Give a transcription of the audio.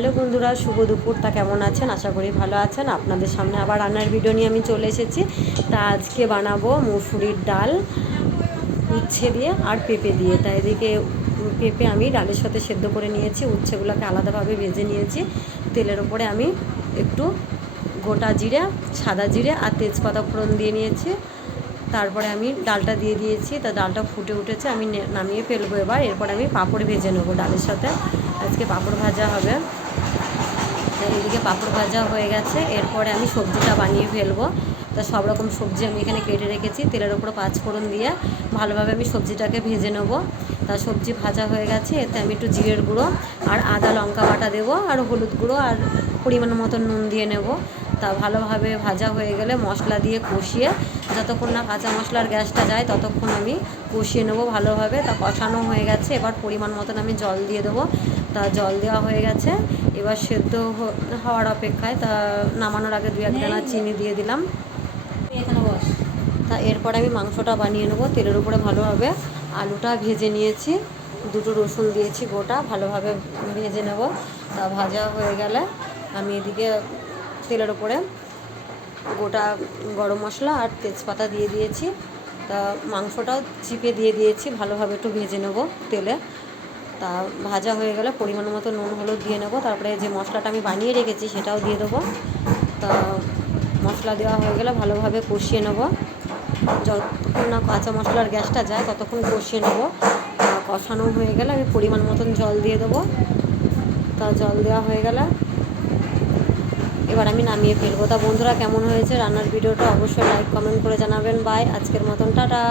Hello বন্ধুরা, শুভ দুপুর। তা কেমন আছেন? আশা করি ভালো আছেন। আপনাদের সামনে আবার রান্নার ভিডিও নিয়ে আমি চলে এসেছি। তা আজকে বানাবো মুসুরির ডাল উচ্ছে দিয়ে আর পেঁপে দিয়ে। তাই এদিকে পেঁপে আমি ডালের সাথে সেদ্ধ করে নিয়েছি, উচ্ছেগুলোকে আলাদাভাবে ভেজে নিয়েছি। তেলের ওপরে আমি একটু গোটা জিরে, সাদা জিরে আর তেজপাতা ফোড়ন দিয়ে নিয়েছি। তারপরে আমি ডালটা দিয়ে দিয়েছি। তা ডালটা ফুটে উঠেছে, আমি নামিয়ে ফেলবো এবার। এরপর আমি পাঁপড় ভেজে নেবো ডালের সাথে। আজকে পাঁপড় ভাজা হবে। এদিকে পাঁপড় ভাজা হয়ে গেছে, এরপরে আমি সবজিটা বানিয়ে ফেলবো। তা সব রকম সবজি আমি এখানে কেটে রেখেছি। তেলের ওপর পাঁচফোড়ন দিয়ে ভালোভাবে আমি সবজিটাকে ভেজে নেবো। তা সবজি ভাজা হয়ে গেছে, এতে আমি একটু জিরের গুঁড়ো আর আদা লঙ্কা বাটা দেবো, আর হলুদ গুঁড়ো আর পরিমাণ মতো নুন দিয়ে নেব। তা ভালোভাবে ভাজা হয়ে গেলে মশলা দিয়ে কষিয়ে, যতক্ষণ না কাঁচা মশলার গ্যাসটা যায় ততক্ষণ আমি কষিয়ে নেবো ভালোভাবে। তা কষানো হয়ে গেছে, এবার পরিমাণ মতন আমি জল দিয়ে দেবো। তা জল দেওয়া হয়ে গেছে, এবার সেদ্ধ হওয়ার অপেক্ষায়। তা নামানোর আগে 2-1 দানা চিনি দিয়ে দিলাম। এখানে বস। তা এরপরে আমি মাংসটা বানিয়ে নেবো। তেলের উপরে ভালোভাবে আলুটা ভেজে নিয়েছি, 2টো রসুন দিয়েছি গোটা, ভালোভাবে ভেজে নেব। তা ভাজা হয়ে গেলে আমি এদিকে তেলের উপরে গোটা গরম মশলা আর তেজপাতা দিয়ে দিয়েছি। তা মাংসটাও চিপে দিয়ে দিয়েছি, ভালোভাবে একটু ভেজে নেব তেলে। তা ভাজা হয়ে গেলে পরিমাণ মতো নুন হলুদ দিয়ে নেবো। তারপরে যে মশলাটা আমি বানিয়ে রেখেছি সেটাও দিয়ে দেবো। তা মশলা দেওয়া হয়ে গেলে ভালোভাবে কষিয়ে নেব, যতক্ষণ না কাঁচা মশলার গ্যাসটা যায় ততক্ষণ কষিয়ে নেব। কষানো হয়ে গেলে আমি পরিমাণ মতন জল দিয়ে দেবো। তা জল দেওয়া হয়ে গেলে এবার আমি নামিয়ে ফেলবো। তা বন্ধুরা, কেমন হয়েছে রান্নার ভিডিওটা অবশ্যই লাইক কমেন্ট করে জানাবেন। বাই, আজকের মতন টাটা।